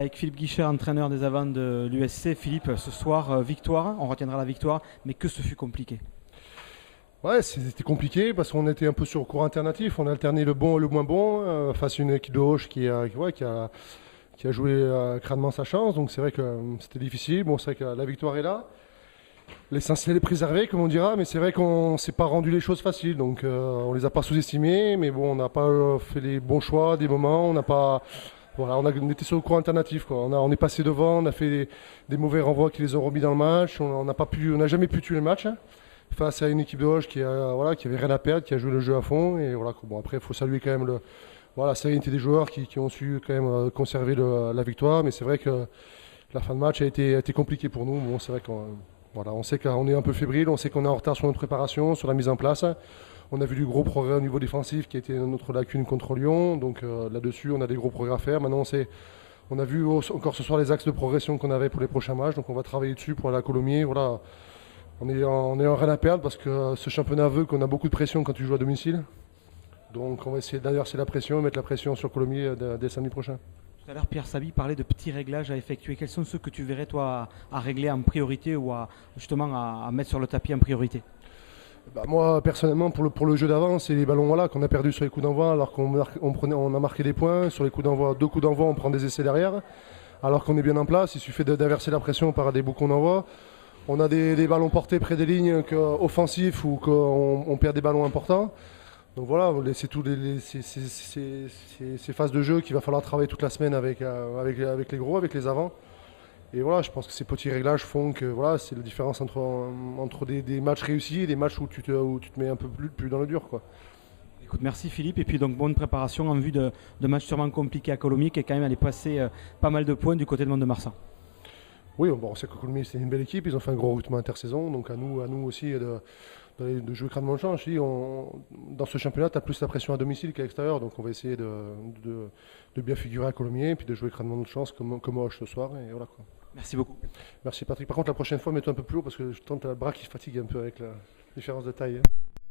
Avec Philippe Guichard, entraîneur des avants de l'USC. Philippe, ce soir, victoire, on retiendra la victoire, mais que ce fut compliqué. Ouais, c'était compliqué parce qu'on était un peu sur cours alternatif. On a alterné le bon et le moins bon face à une équipe de Auch qui a joué crânement sa chance. Donc c'est vrai que c'était difficile. Bon, c'est vrai que la victoire est là. L'essentiel est préservé, comme on dira, mais c'est vrai qu'on ne s'est pas rendu les choses faciles. Donc on les a pas sous-estimés, mais bon, on n'a pas fait les bons choix des moments. On n'a pas. Voilà, on était sur le cours alternatif, quoi. On est passé devant, on a fait des mauvais renvois qui les ont remis dans le match. On n'a jamais pu tuer le match, hein, face à une équipe de Hoche voilà, qui avait rien à perdre, qui a joué le jeu à fond. Et voilà, bon, après, il faut saluer quand même voilà, la sérénité des joueurs qui ont su quand même conserver la victoire. Mais c'est vrai que la fin de match a été compliquée pour nous. Bon, c'est vrai qu'on voilà, on sait qu'on est un peu fébrile, on sait qu'on est en retard sur notre préparation, sur la mise en place. On a vu du gros progrès au niveau défensif qui a été notre lacune contre Lyon. Donc là-dessus, on a des gros progrès à faire. Maintenant, on a vu encore ce soir les axes de progression qu'on avait pour les prochains matchs. Donc on va travailler dessus pour aller à Colomiers. Voilà. On est en rien à perdre parce que ce championnat veut qu'on a beaucoup de pression quand tu joues à domicile. Donc on va essayer d'inverser la pression et mettre la pression sur Colomiers dès samedi prochain. Tout à l'heure, Pierre Sabi parlait de petits réglages à effectuer. Quels sont ceux que tu verrais, toi, à régler en priorité ou justement à mettre sur le tapis en priorité? Bah, moi, personnellement, pour le jeu d'avant, c'est les ballons voilà, qu'on a perdus sur les coups d'envoi alors on a marqué des points. Sur les coups d'envoi, deux coups d'envoi, on prend des essais derrière. Alors qu'on est bien en place, il suffit d'inverser la pression par des bouts qu'on envoie. On a des ballons portés près des lignes offensifs ou qu'on perd des ballons importants. Donc voilà, c'est tous ces phases de jeu qu'il va falloir travailler toute la semaine avec les gros, avec les avants. Et voilà, je pense que ces petits réglages font que voilà, c'est la différence entre des matchs réussis et des matchs où tu te mets un peu plus dans le dur, quoi. Écoute, merci Philippe. Et puis donc, bonne préparation en vue de matchs sûrement compliqués à Colomiers, qui est quand même allé passer pas mal de points du côté de Mont-de-Marsan. Oui, bon, on sait que Coulmiers c'est une belle équipe, ils ont fait un gros recrutement intersaison, donc à nous aussi de jouer crânement change. Dans ce championnat, tu as plus la pression à domicile qu'à l'extérieur, donc on va essayer de bien figurer à Colomiers et puis de jouer crânement de chance comme Hoche ce soir. Et voilà, quoi. Merci beaucoup. Merci Patrick. Par contre, la prochaine fois, mets-toi un peu plus haut parce que je tente le bras qui fatigue un peu avec la différence de taille, hein.